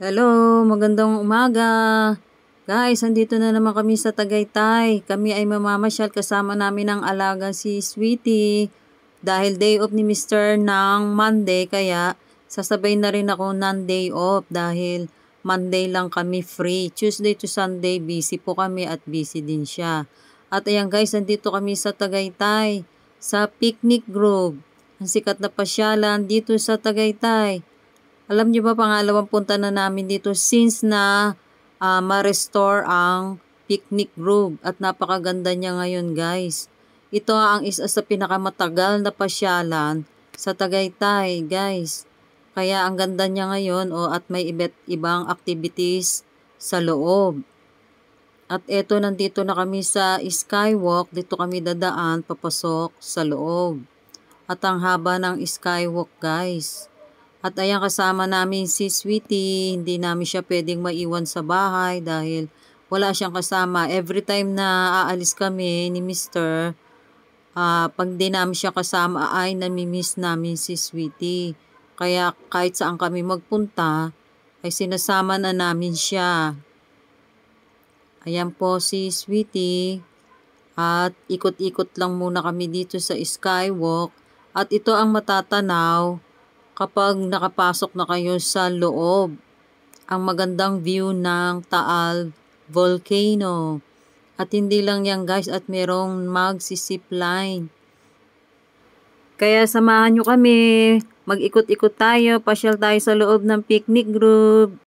Hello, magandang umaga. Guys, andito na naman kami sa Tagaytay. Kami ay mamamasyal kasama namin ang alaga si Sweetie. Dahil day off ni Mr. ng Monday, kaya sasabay na rin ako ng day off dahil Monday lang kami free. Tuesday to Sunday, busy po kami at busy din siya. At ayan guys, andito kami sa Tagaytay, sa Picnic Grove. Ang sikat na pasyalan dito sa Tagaytay. Alam niyo ba, pangalawang punta na namin dito since na ma-restore ang Picnic Grove at napakaganda niya ngayon guys. Ito ang isa sa pinakamatagal na pasyalan sa Tagaytay guys. Kaya ang ganda niya ngayon at may iba't ibang activities sa loob. At eto, nandito na kami sa Skywalk. Dito kami dadaan papasok sa loob. At ang haba ng Skywalk guys. At ayan, kasama namin si Sweetie. Hindi namin siya pwedeng maiwan sa bahay dahil wala siyang kasama. Every time na aalis kami ni Mr., pag di namin siya kasama ay namimiss namin si Sweetie. Kaya kahit saan kami magpunta ay sinasama na namin siya. Ayan po si Sweetie. At ikot-ikot lang muna kami dito sa Skywalk. At ito ang matatanaw kapag nakapasok na kayo sa loob, ang magandang view ng Taal Volcano. At hindi lang yan guys, at merong magsi-zipline. Kaya samahan nyo kami, mag-ikot-ikot tayo, pasyal tayo sa loob ng Picnic Grove.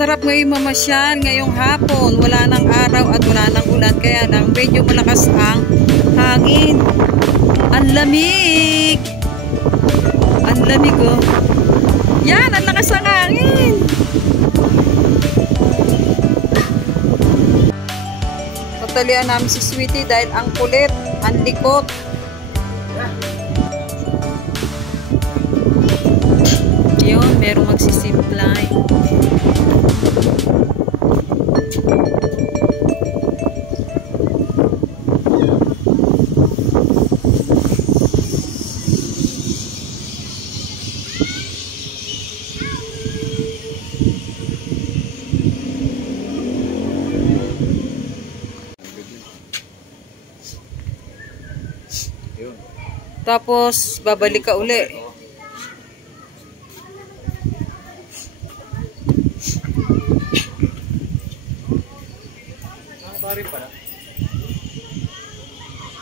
Sarap ngayon mamasyal ngayong hapon, wala nang araw at wala nang ulan, kaya lang medyo malakas ang hangin. Ang lamig! Ang lamig oh. Yan, ang lakas ng hangin! Tatalian namin si Sweetie dahil ang kulit, ang likot. Yun, merong magsisipline. Tapos babalik ka uli.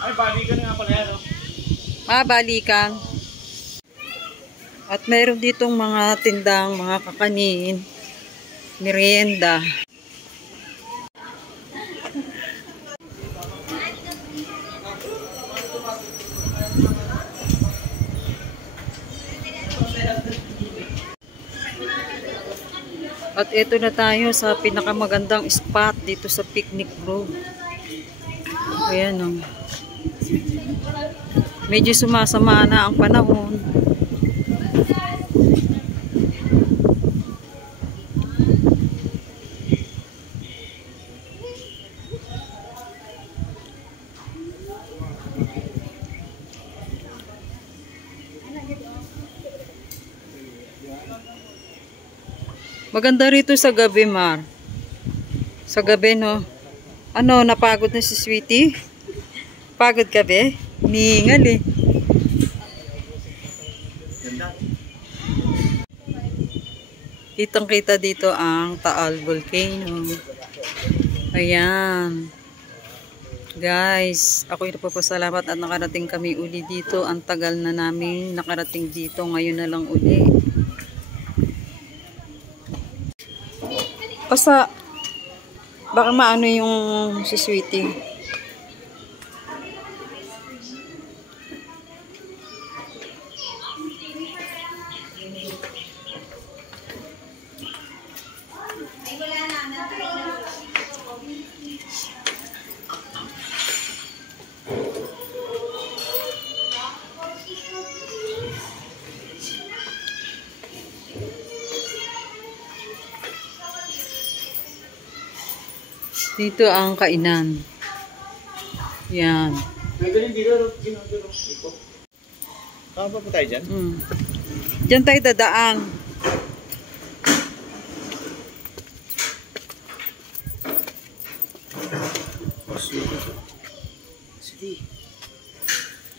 Ay, balikan nga pala yan, no? Balikan. At mayroon ditong mga tindang, mga kakanin, merienda. At ito na tayo sa pinakamagandang spot dito sa Picnic Grove. Ayan o. Medyo sumasama na ang panahon. Maganda rito sa gabi, Mar. Sa gabi, no? Ano, napagod na si Sweetie? Pagod ka, be? Ningal, eh. Kitang-kita dito ang Taal Volcano. Ayan. Guys, ako'y napapasalamat at nakarating kami uli dito. Ang tagal na namin nakarating dito. Ngayon na lang uli. Basta, baka maano yung si Sweetie. Dito ang kainan. Yan. May galing dito. Iko. Saan pa po tayo dyan? Diyan tayo dadaan. Sige.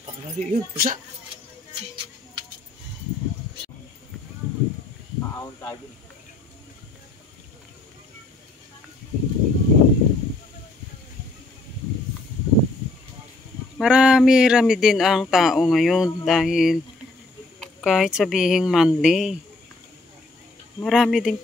Pakalali yun. Pusa. Aawang tayo. Marami-rami din ang tao ngayon dahil kahit sabihing Monday, marami din.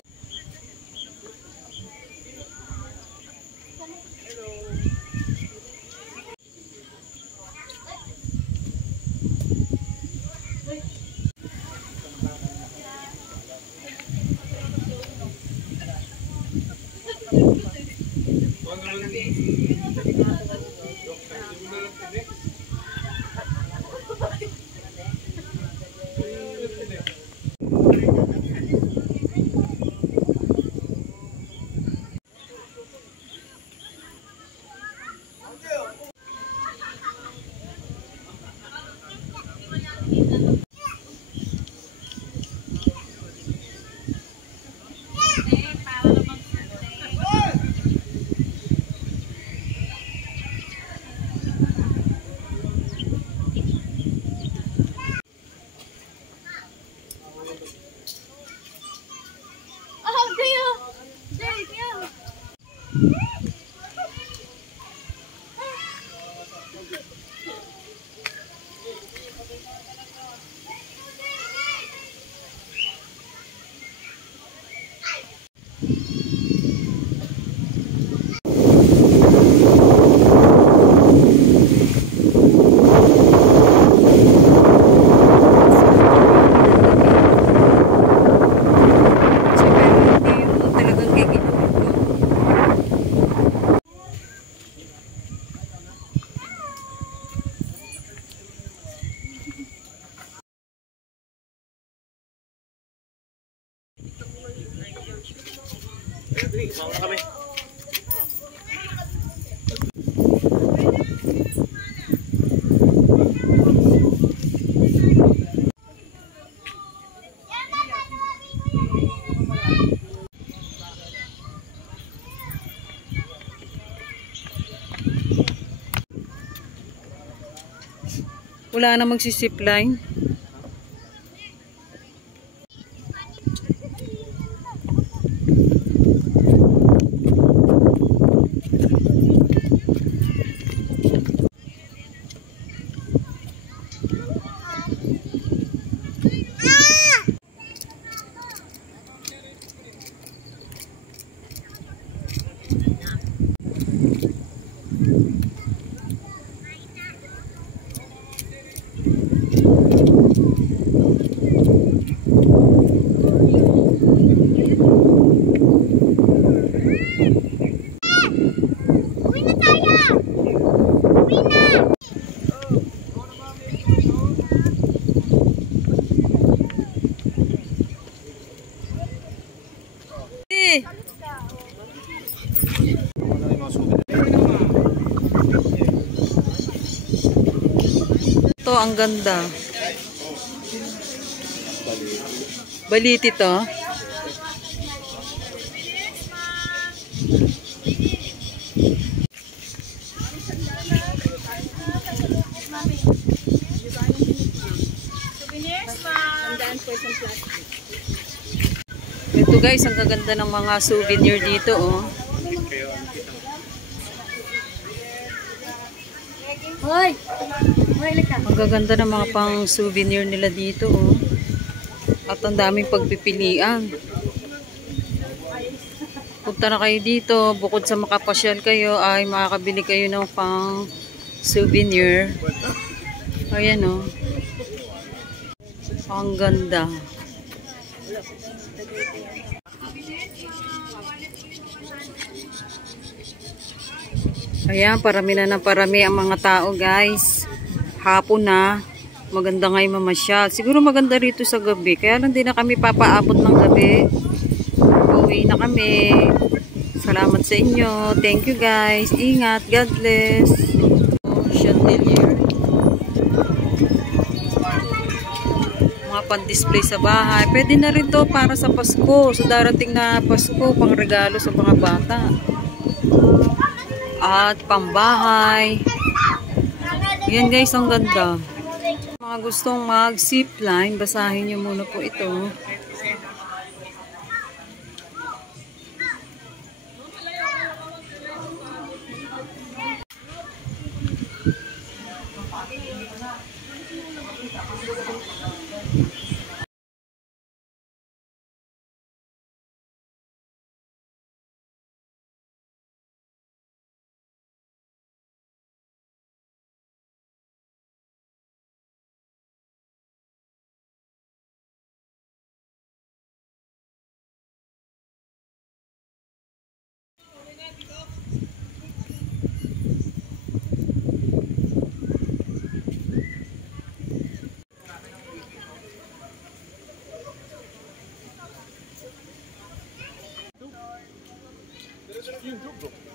Sama na kami. Wala na magsisipline. Ito ang ganda. Baliti to. Ito Ito guys, ang gaganda ng mga souvenir dito, oh. Hoy! Hoy, lika. Ang gaganda ng mga pang souvenir nila dito, oh. At ang daming pagpipilian. Punta na kayo dito, bukod sa makapasyal kayo, ay makakabili kayo ng pang souvenir. Ayan, oh. Ang ganda. Ayan, parami na ng parami ang mga tao, guys. Hapon na. Maganda nga yung mamasyal. Siguro maganda rito sa gabi. Kaya lang din na kami papaabot ng gabi. Pauwi na kami. Salamat sa inyo. Thank you, guys. Ingat. God bless. Chandelier. Mga pan-display sa bahay. Pwede na rin to para sa Pasko. Sa darating na Pasko, pang regalo sa mga bata. At pambahay. Yan guys, ang ganda. Mga gustong mag-zipline, basahin nyo muna po ito. YouTube.